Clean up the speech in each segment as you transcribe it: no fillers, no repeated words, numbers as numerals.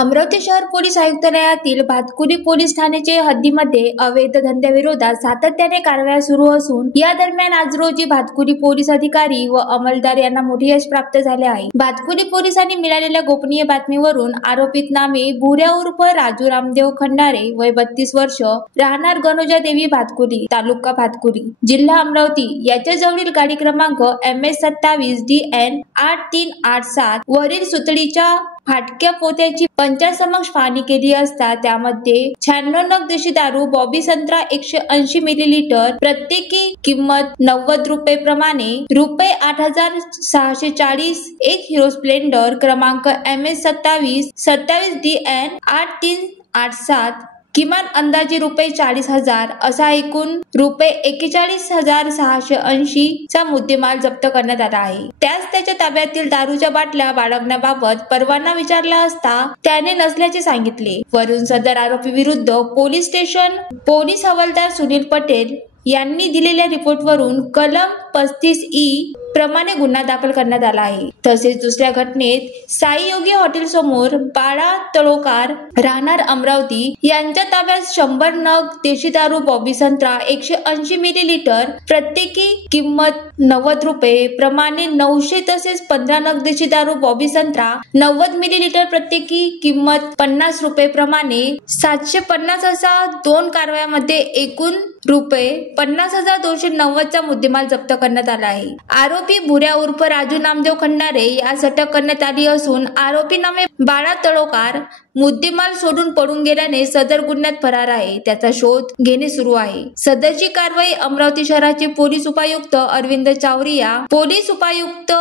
अमरावती शहर police आयुक्तालयातील Bhatkuli police ठाण्याचे हद्दीमध्ये अवैध धंद्याविरोधात सातत्याने कारवाया सुरू असून या दरम्यान आज रोजी भातकुली पोलीस अधिकारी व अंमलदार यांना मोठे यश प्राप्त झाले आहे। भातकुली पोलिसांनी मिळालेल्या गोपनीय बातमीवरून आरोपित नामे भुऱ्या उर्फ राजू रामदेव खंडारे वय 32 वर्ष राहणार गणोजा देवी भातकुली तालुका भातकुली जिल्हा अमरावती याच्या जवळील गाडी क्रमांक MS 27 DN 8387 वरील सुतळीच्या फाटक्या पोत्याची पंचासमक्ष पाहणी केली असता त्यामध्ये 96 नग देशी दारू बॉबी संत्रा 180 मिलीलीटर प्रत्येकी किंमत 90 रुपये प्रमाणे रुपये 8640 एक हिरो स्प्लेंडर क्रमांक MS 27 DN 8387 किमान अंदाजे रुपये 40,000 असा एकूण रुपये 41,680 चा मुद्देमाल जप्त करण्यात आला आहे। त्यास त्याच्या ताब्यातील दारूच्या बाटल्या बाळगण्याबाबत परवाना विचारला असता त्याने नसल्याचे सांगितले। वरून सदर आरोपी विरुद्ध पोलीस स्टेशन पोलीस हवालदार सुनील पटेल यांनी दिलेल्या रिपोर्टवरून कलम 35E प्रमाणे गुन्हा दाखल करण्यात आला आहे। तसेच दुसऱ्या घटनेत साई योगी हॉटेल समोर बाळा तळोकार राहणार अमरावती यांच्या ताब्यात 100 नग देशी दारू बॉबी संत्रा 180 मिलीलीटर प्रत्येकी किंमत 90 रुपये प्रमाणे 900 तसेच 15 नग देशी दारू बॉबी संत्रा 90 मिलीलीटर प्रत्येकी किंमत 50 रुपये प्रमाणे 750 असा 2 कारवायामध्ये एकूण रुपये 50,290 चा मुद्देमाल जप्त करण्यात आला आहे। आरोपी भुऱ्या उर्फ राजू नामदेव खंडारे यास अटक करण्यात आली असून आरोपी नामे बाळा तळोकार मुद्देमाल सोडून पळून गेल्याने सदर गुन्ह्यात फरार आहे। त्याचा शोध घेणे सुरू आहे। सदरची कारवाई अमरावती शहराचे पोलीस उपायुक्त अरविंद चावरिया, पोलीस उपायुक्त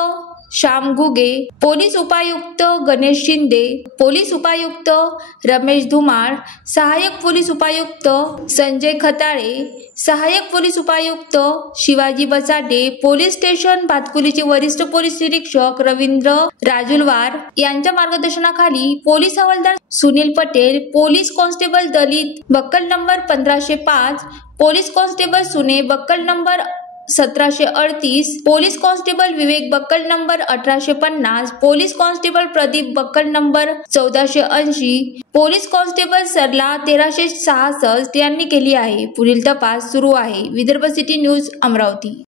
श्याम घुगे, पोलीस उपायुक्त गणेश शिंदे, पोलीस उपायुक्त रमेश धुमाळ, सहाय्यक पोलीस उपायुक्त संजय खताळे, सहाय्यक पोलीस उपायुक्त शिवाजी बसाटे, पोलीस स्टेशन भातकुलीचे वरिष्ठ पोलीस निरीक्षक रवींद्र राजुलवार यांच्या मार्गदर्शनाखाली पोलीस हवालदार सुनील पटेल, पोलीस कॉन्स्टेबल दलित बक्कल नंबर 1505, पोलीस कॉन्स्टेबल सुने बक्कल नंबर 1738, पोलीस कॉन्स्टेबल विवेक बक्कल नंबर 1850, पोलीस कॉन्स्टेबल प्रदीप बक्कल नंबर 1480, पोलीस कॉन्स्टेबल सरला 1366 यांनी केली आहे। पुढील तपास सुरू आहे। Vidarbha city news Amravati.